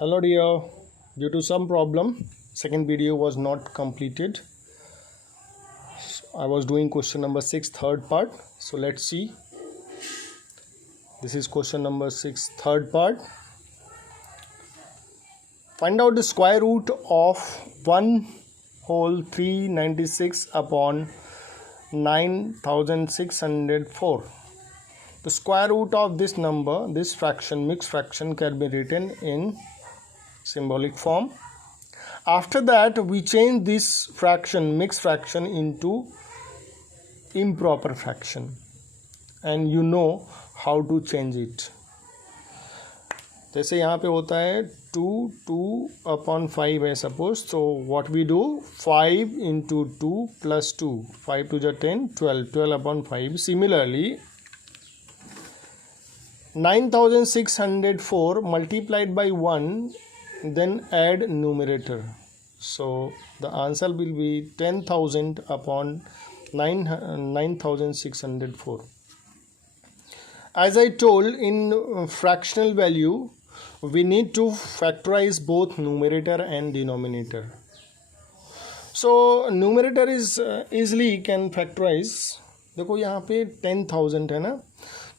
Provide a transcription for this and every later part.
Hello dear, due to some problem, second video was not completed. I was doing question number 6, third part. So let's see. This is question number 6, third part. Find out the square root of 1 whole 396 upon 9604. The square root of this number, this fraction, mixed fraction, can be written in symbolic form. After that, we change this fraction, mixed fraction, into improper fraction, and you know how to change it. जैसे यहाँ पे होता है 2/5 है suppose, so what we do, 5 into 2 plus 2, 5 to the 10, 12/5. Similarly, 9604 multiplied by 1, then add numerator. So the answer will be 10,000 upon 9604. As I told, in fractional value we need to factorize both numerator and denominator. So numerator is easily can factorize. देखो यहाँ पे 10,000 है ना,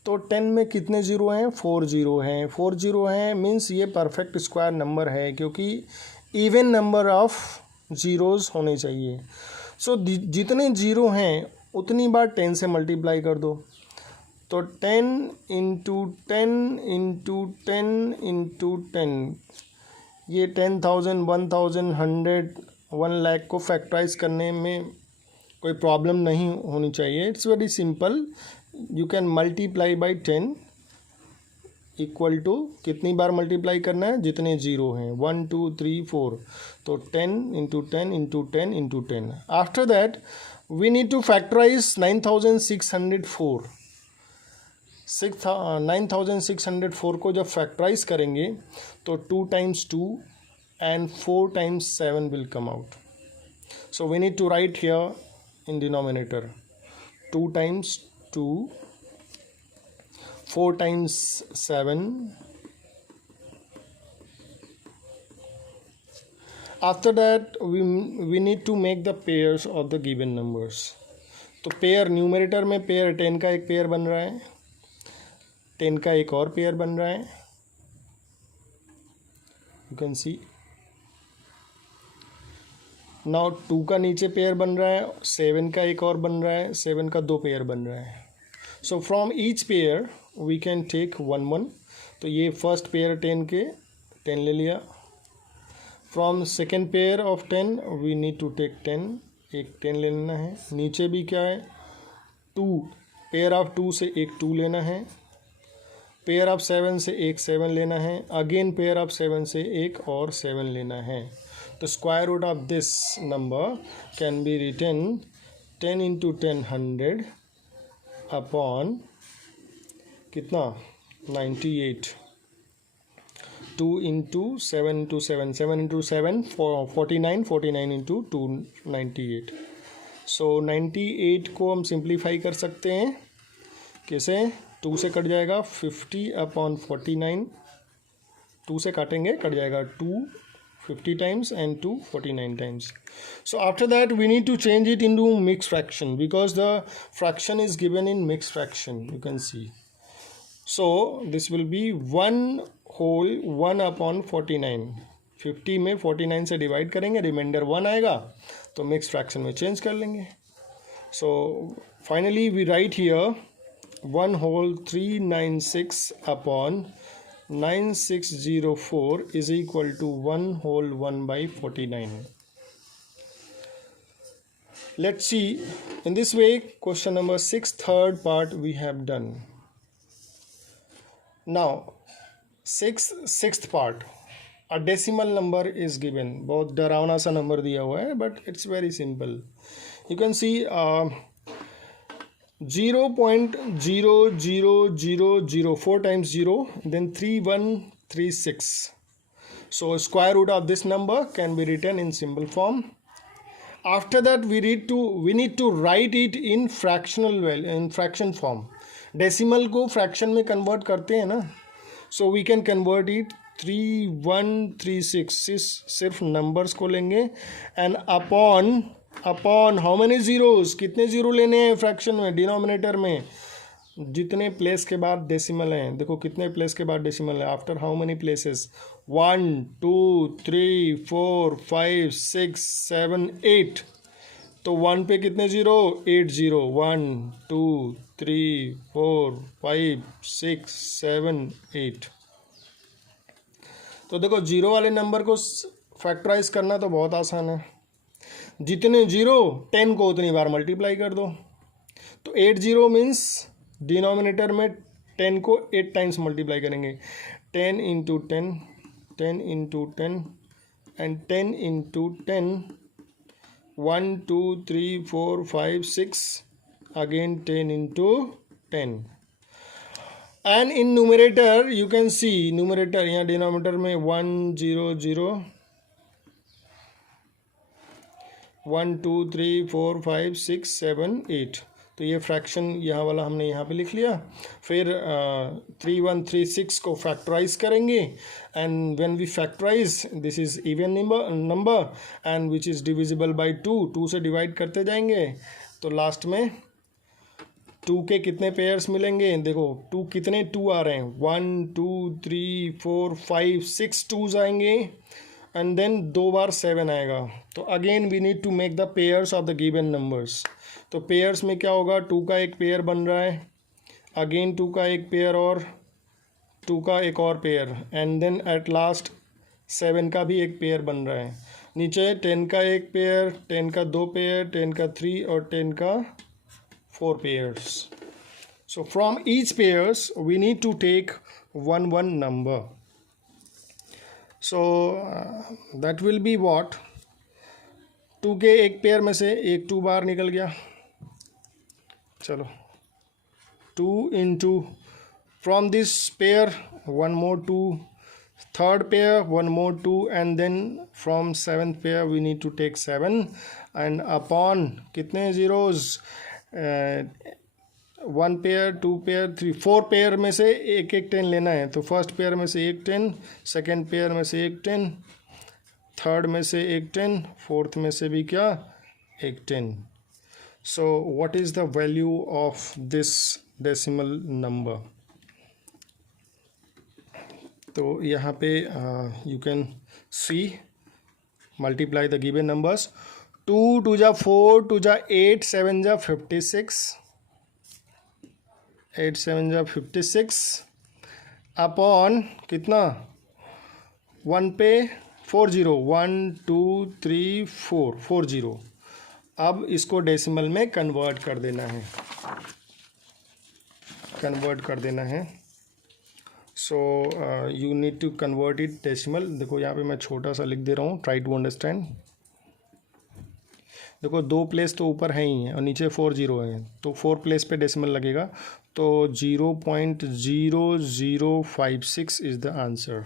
तो 10 में कितने zero हैं? 4 zero हैं. 4 ज़ीरो हैं मीन्स ये परफेक्ट स्क्वायर नंबर है, क्योंकि इवन नंबर ऑफ ज़ीरोज़ होने चाहिए. सो जितने ज़ीरो हैं उतनी बार 10 से मल्टीप्लाई कर दो. तो 10 इंटू 10 इंटू 10 इंटू 10, ये 10,000, 1,000, 100, 1 लाख को फैक्टराइज करने में कोई प्रॉब्लम नहीं होनी चाहिए. It's very simple. You can multiply by 10 equal to, कितनी बार मल्टीप्लाई करना है? जितने ज़ीरो हैं, 1 2 3 4. तो 10 into 10 into 10 into 10. After that we need to factorize 9604. 9604 को जब फैक्टराइज करेंगे तो 2 times 2 and 4 times 7 will come out. So we need to write here in denominator 2 times 2, 4 times 7. After that we need to make the pairs of the given numbers. तो pair, numerator में pair 10 का एक pair बन रहा है, 10 का एक और पेयर बन रहा है. यू कैन सी नाउ 2 का नीचे पेयर बन रहा है, 7 का एक और बन रहा है, 7 का 2 पेयर बन रहा है. So from each pair we can take 1 1. तो ये फर्स्ट पेयर 10 के 10 ले लिया. From second pair of 10 we need to take 10, एक 10 ले लेना है. नीचे भी क्या है? 2, पेयर ऑफ 2 से एक 2 लेना है. पेयर ऑफ 7 से एक 7 लेना है. अगेन पेयर ऑफ 7 से एक और 7 लेना है. तो square root of this number can be written 10 into 10 100 upon कितना? 98. 2 into 7 into 7, 7 into 7 49, 49 into 2 98. So 98 को हम सिंप्लीफाई कर सकते हैं. कैसे? 2 से कट जाएगा 50/49. 2 से काटेंगे, कट जाएगा 2 50 times and 2 49 times. So after that we need to change it into mixed fraction, because the fraction is given in mixed fraction, you can see. So this will be 1 whole 1/49. 50 में 49 से divide करेंगे, reminder 1 आएगा, तो mix fraction में change कर लेंगे. So finally we write here 1 whole 396 upon 9604 is equal to 1 whole 1/49. Let's see. In this way, question number 6, third part we have done. Now sixth part, a decimal number is given. बहुत डरावना सा number दिया हुआ है, but it's very simple. You can see 0.00004 times 0, then 3136. So square root of this number can be written in symbol form. After that we need to write it in fractional value, in fraction form. Decimal को fraction में convert करते हैं ना, so we can convert it 3136 सिर्फ numbers को लेंगे and upon how many zeros, कितने zero लेने हैं फ्रैक्शन में, डिनोमिनेटर में, जितने प्लेस के बाद डेसिमल हैं। देखो कितने प्लेस के बाद डेसिमल है, आफ्टर हाउ मेनी प्लेसेस, 1 2 3 4 5 6 7 8। तो 1 पे कितने जीरो, 8 जीरो, 1 2 3 4 5 6 7 8। तो देखो जीरो वाले नंबर को फैक्टराइज करना तो बहुत आसान है, जितने जीरो 10 को उतनी बार मल्टीप्लाई कर दो। तो 8 जीरो मीन्स डिनोमिनेटर में 10 को 8 टाइम्स मल्टीप्लाई करेंगे, 10 into 10, 10 into 10 and 10 into 10, 1 2 3 4 5 6, again 10 into 10। and in numerator you can see, numerator यहाँ denominator में 1 0 0, 1 2 3 4 5 6 7 8। तो ये फ्रैक्शन यहाँ वाला हमने यहाँ पे लिख लिया। फिर 3136 को फैक्टराइज करेंगे and when we factorize this is even number and which is divisible by 2 से डिवाइड करते जाएंगे। तो लास्ट में 2 के कितने पेयर्स मिलेंगे, देखो 2 कितने 2 आ रहे हैं, 1 2 3 4 5 6 2s आएंगे एंड देन 2 बार 7 आएगा। तो again we need to make the pairs of the given numbers. तो पेयर्स में क्या होगा, 2 का एक पेयर बन रहा है, अगेन 2 का एक पेयर और 2 का एक और pair and then at last 7 का भी एक पेयर बन रहा है। नीचे 10 का एक पेयर, 10 का 2 पेयर, 10 का 3 और 10 का 4 pairs. So from each pairs we need to take one number. So that will be what, 2 के एक पेयर में से एक 2 बार निकल गया, चलो 2 into from this pair 1 more 2, third pair 1 more 2 and then from 7th pair we need to take 7 and upon कितने zeros, 1 pair 2 pair 3 4 pair में से एक 10 लेना है। तो फर्स्ट पेयर में से एक 10, सेकेंड पेयर में से एक 10, थर्ड में से एक 10, फोर्थ में से भी क्या, एक 10। So what is the value of this decimal number? तो यहाँ पे you can see, multiply the given numbers, 2 2 जा 4, 2 जा 8, 7 जा 56, 8 7 जा 56 अपॉन कितना, 1 पे 4 0, 1 2 3 4 4 0। अब इसको डेसिमल में कन्वर्ट कर देना है, so you need to convert it decimal. देखो यहाँ पे मैं छोटा सा लिख दे रहा हूँ, ट्राई टू अंडरस्टैंड। देखो 2 प्लेस तो ऊपर है ही है और नीचे 4 0 है, तो 4 प्लेस पे डेसिमल लगेगा, तो 0.0056 इज द आंसर।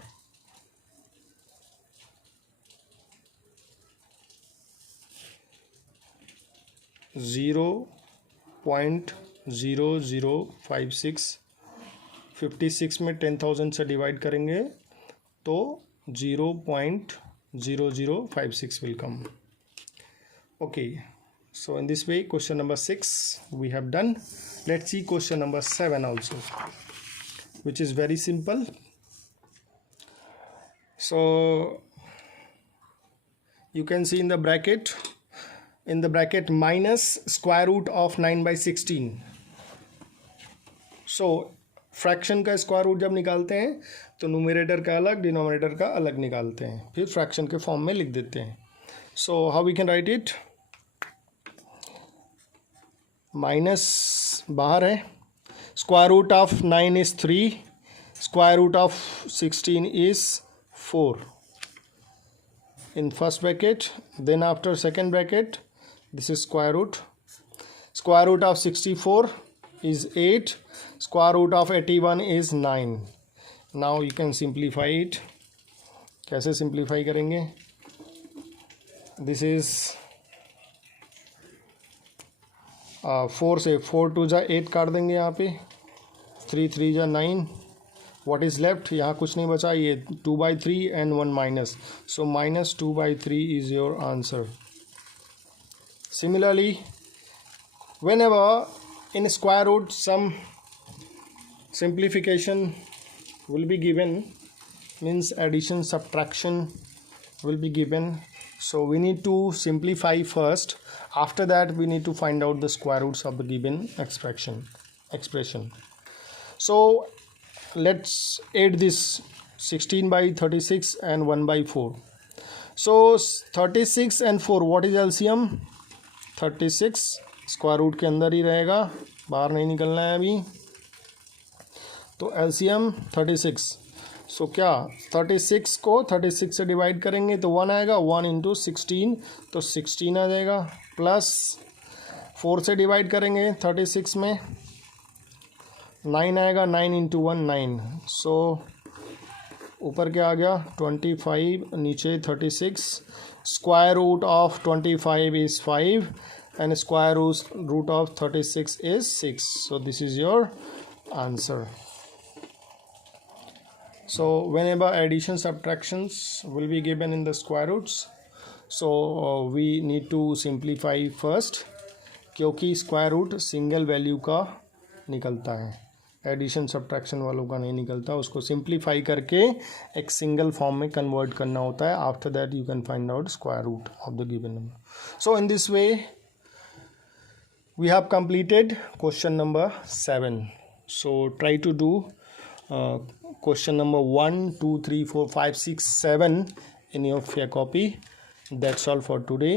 ज़ीरो 56 में 10,000 से डिवाइड करेंगे तो 0.0056 will come. Okay, so in this way question number 6 we have done. Let's see question number 7 also, which is very simple. So you can see in the bracket minus square root of 9/16. So fraction का square root जब निकालते हैं तो numerator का अलग, denominator का अलग निकालते हैं, फिर फ्रैक्शन के फॉर्म में लिख देते हैं। So how we can write it, minus बाहर है, square root of 9 is 3, square root of 16 is 4 in first bracket, then after second bracket this is square root of 64 is 8, square root of 81 is 9. Now you can simplify it. कैसे simplify करेंगे, this is 4 से 4 2 जा 8 काट देंगे यहाँ पे, 3 3 जा 9, what is left, यहाँ कुछ नहीं बचा, ये 2/3 and 1 minus, so minus 2/3 is your answer. Similarly, whenever in square root some simplification will be given, means addition subtraction will be given, so we need to simplify first. After that we need to find out the square roots of the given expression. So let's add this 16/36 and 1/4. So 36 and 4, what is LCM? 36 square root के अंदर ही रहेगा, बाहर नहीं निकलना है अभी, तो LCM 36. सो क्या 36 को 36 से डिवाइड करेंगे तो 1 आएगा, 1 इंटू 16 तो 16 आ जाएगा, प्लस 4 से डिवाइड करेंगे 36 में 9 आएगा, 9 इंटू 1 9, सो ऊपर क्या आ गया 25, नीचे 36. Square root of 25 is 5 and square root of 36 is 6. So this is your answer. So whenever addition subtractions will be given in the square roots, so we need to simplify first, क्योंकि square root single value का निकलता है, addition subtraction वालों का नहीं निकलता, उसको simplify करके एक सिंगल फॉर्म में कन्वर्ट करना होता है. After that you can find out square root of the given number. So in this way we have completed question number 7. So try to do question number 1 2 3 4 5 6 7 in your fair copy. That's all for today.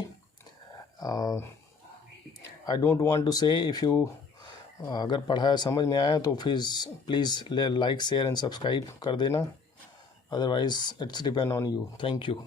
I don't want to say, if you अगर पढ़ाया समझ में आया तो please like share and subscribe कर देना, otherwise it's depend on you. Thank you.